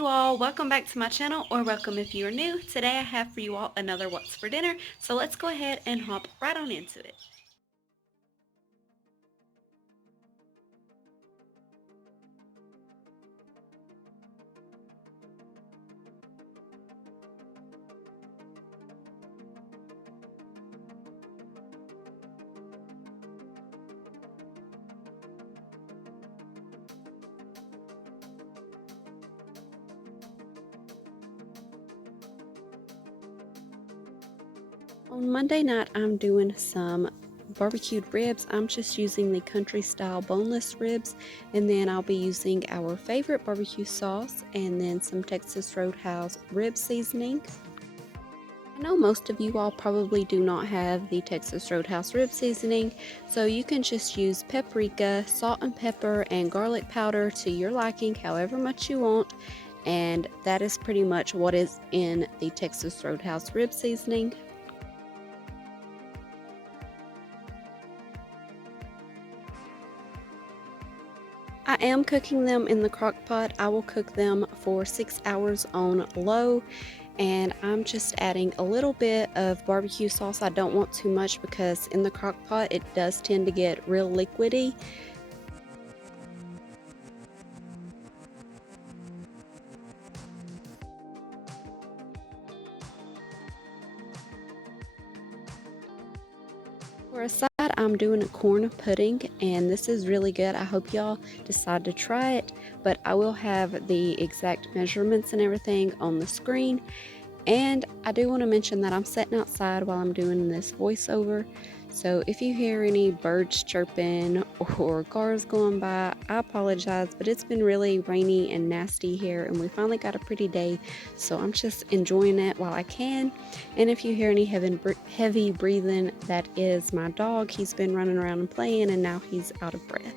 you all, welcome back to my channel, or welcome if you are new. Today I have for you all another what's for dinner, so let's go ahead and hop right on into it. On Monday night, I'm doing some barbecued ribs. I'm just using the country style boneless ribs, and then I'll be using our favorite barbecue sauce and then some Texas Roadhouse rib seasoning. I know most of you all probably do not have the Texas Roadhouse rib seasoning, so you can just use paprika, salt and pepper, and garlic powder to your liking, however much you want, and that is pretty much what is in the Texas Roadhouse rib seasoning. I am cooking them in the crock pot. I will cook them for 6 hours on low, and I'm just adding a little bit of barbecue sauce. I don't want too much because in the crock pot it does tend to get real liquidy. For a side, I'm doing a corn pudding, and this is really good. I hope y'all decide to try it, but I will have the exact measurements and everything on the screen. And I do want to mention that I'm sitting outside while I'm doing this voiceover, so if you hear any birds chirping or cars going by, I apologize, but it's been really rainy and nasty here, and we finally got a pretty day, so I'm just enjoying it while I can. And if you hear any heavy breathing, that is my dog. He's been running around and playing, and now he's out of breath.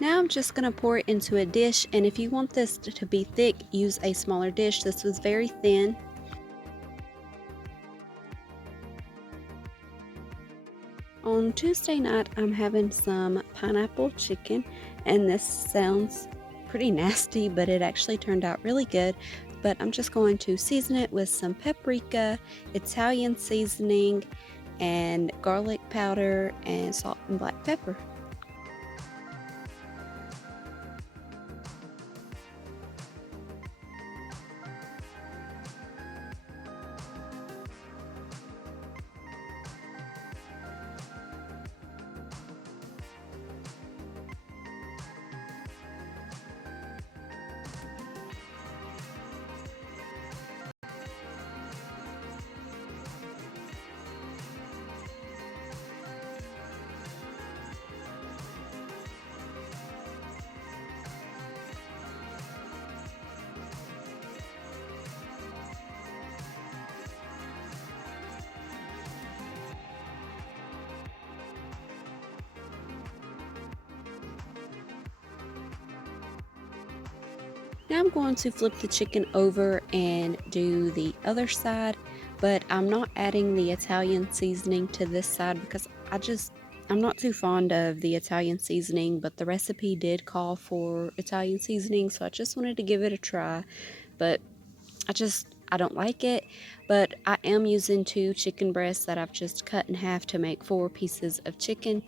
Now I'm just going to pour it into a dish, and if you want this to be thick, use a smaller dish. This was very thin. On Tuesday night, I'm having some pineapple chicken, and this sounds pretty nasty, but it actually turned out really good. But I'm just going to season it with some paprika, Italian seasoning, and garlic powder, and salt and black pepper. Now I'm going to flip the chicken over and do the other side, but I'm not adding the Italian seasoning to this side because I'm not too fond of the Italian seasoning, but the recipe did call for Italian seasoning, so I just wanted to give it a try, but I don't like it. But I am using 2 chicken breasts that I've just cut in half to make 4 pieces of chicken.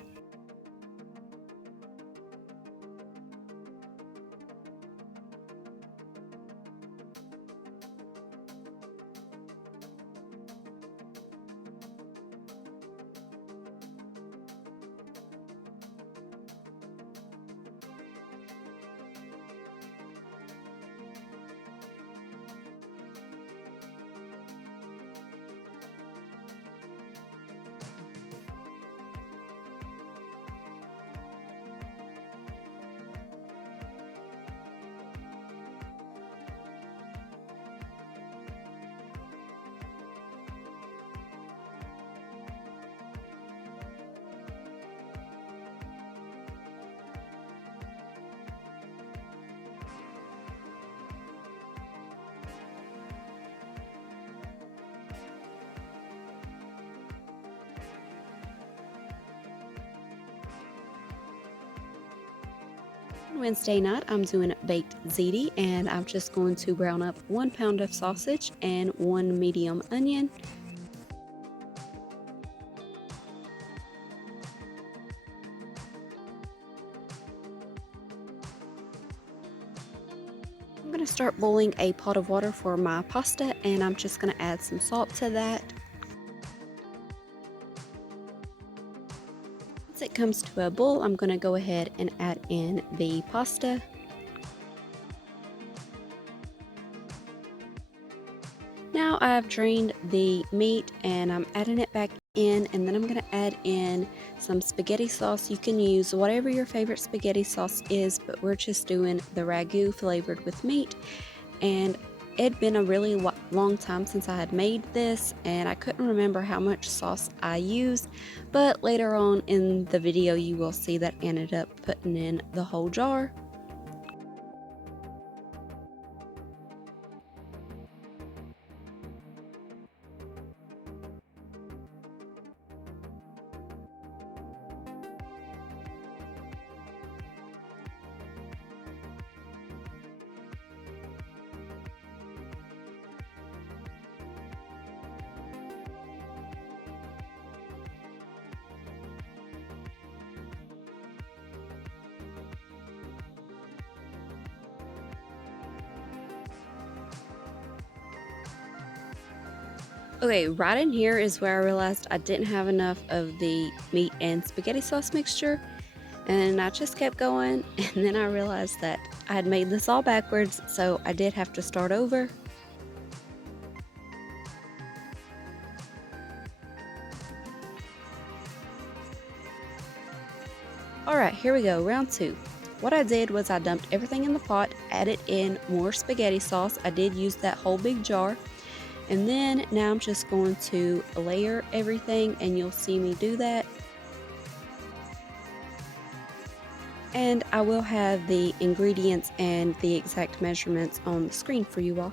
Wednesday night, I'm doing baked ziti, and I'm just going to brown up 1 pound of sausage and 1 medium onion. I'm going to start boiling a pot of water for my pasta, and I'm just going to add some salt to that. Once it comes to a boil, I'm going to go ahead and add in the pasta. Now I've drained the meat and I'm adding it back in, and then I'm going to add in some spaghetti sauce. You can use whatever your favorite spaghetti sauce is, but we're just doing the ragu flavored with meat. And it'd been a really long time since I had made this, and I couldn't remember how much sauce I used, but later on in the video you will see that I ended up putting in the whole jar. Okay, right in here is where I realized I didn't have enough of the meat and spaghetti sauce mixture, and I just kept going, and then I realized that I had made this all backwards, so I did have to start over. Alright, here we go, round 2. What I did was I dumped everything in the pot, added in more spaghetti sauce. I did use that whole big jar. And then now I'm just going to layer everything, and you'll see me do that. And I will have the ingredients and the exact measurements on the screen for you all.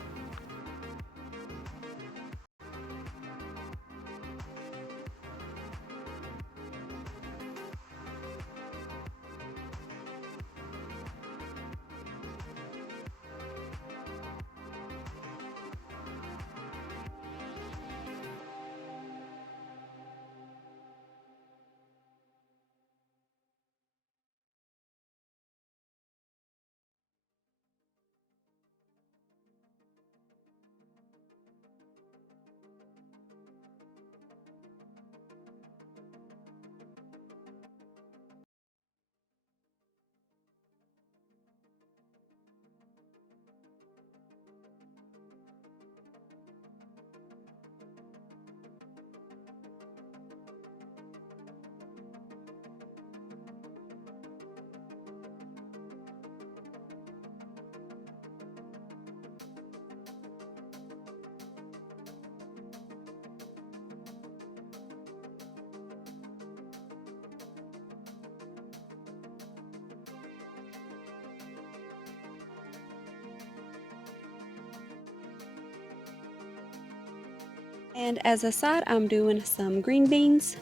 And as a side, I'm doing some green beans.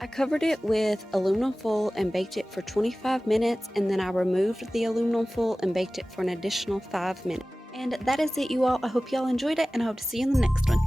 I covered it with aluminum foil and baked it for 25 minutes, and then I removed the aluminum foil and baked it for an additional 5 minutes. And that is it, you all. I hope y'all enjoyed it, and I hope to see you in the next one.